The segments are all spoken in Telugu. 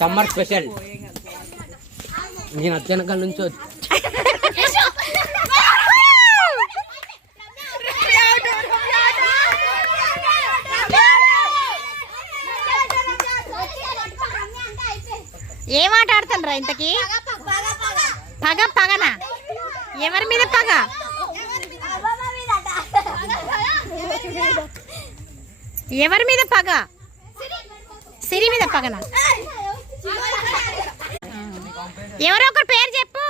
Summer special. నేను అత్యనకాల నుంచి ఏం ఆట ఆడుతుండ్రా ఇంతకి? పగ పగనా? ఎవరి మీద పగ? ఎవరి మీద పగ? సిరి మీద పగన ఎవరో ఒకరు పేరు చెప్పు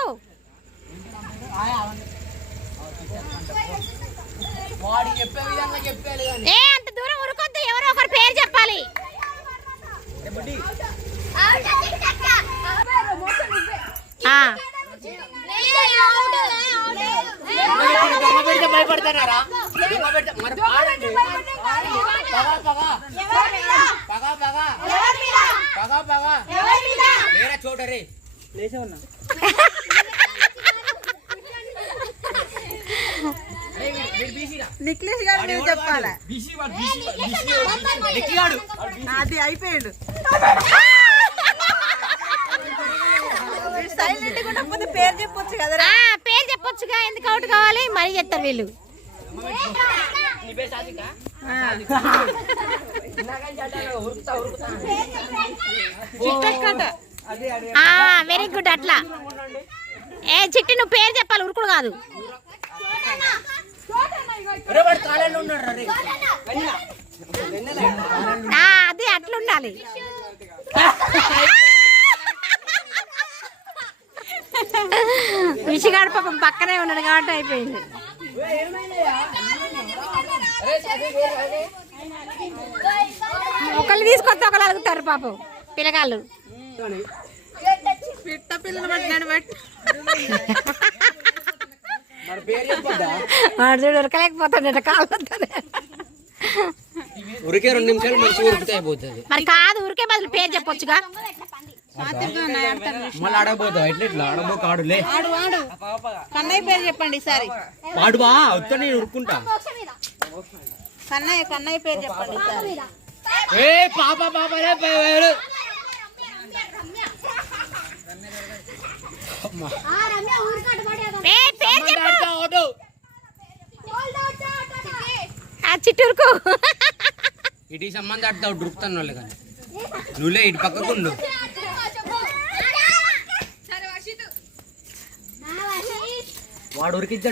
ఏ అంత దూరం ఉరుకొద్దు ఎవరో ఒకరు పేరు చెప్పాలి భయపడతారా దొంగ పెడితే మరి పాడండి పగా పగా పగా పగా పగా లేచే ఉన్నా గారు చెప్పాలి? నిక్కిగాడు అది అయిపోయాడు. సైలెంట్ కూడా పేరు చెప్పొచ్చు కదా ఆ, పేరు చెప్పొచ్చుగా. ఎందుకు అవుట్ కావాలి? మరీ చెప్తారు వీళ్ళు. వెరీ గుడ్ అట్లా. ఏ చిట్టి నువ్వు పేరు చెప్పాలి ఉరుకుడు కాదు. అది అట్లా ఉండాలి. విషిగాడు పాపం పక్కనే ఉన్నాడు కాబట్టి అయిపోయింది. ఒకళ్ళు తీసుకొస్తే ఒకళ్ళు అడుగుతారు పాపం. పిల్లగాళ్ళు. పిట్ట పిల్లలు పట్టినాడు బట్టి. చూడు ఉరకలేకపోతాడట కాళ్ళతోనే ఉరికే రెండు నిమిషాలు మంచిగా ఉరికితే అయిపోతుంది. మరి కాదు ఊరికే బదులు పేరు చెప్పొచ్చుగా. మళ్ళీ ఆడబోతావు ఎట్లా ఇట్లా? కన్నయ్య పేరు చెప్పండి ఈసారి. వస్తా నేను ఉరుకుంటా కన్నయ్య కన్నయ్య పేరు చెప్పండి ఈసారి. ఏ పాప పాప రే పేరు ఏ పేరు చెప్పు. ఆటో ఆ చిట్టూరుకు. ఇటు సంబంధం ఆడతావు డురుకుతాను వాళ్ళు కానీ. నువ్వులే ఇటు పక్కకుండు వాడు ఉరికిచ్చాడు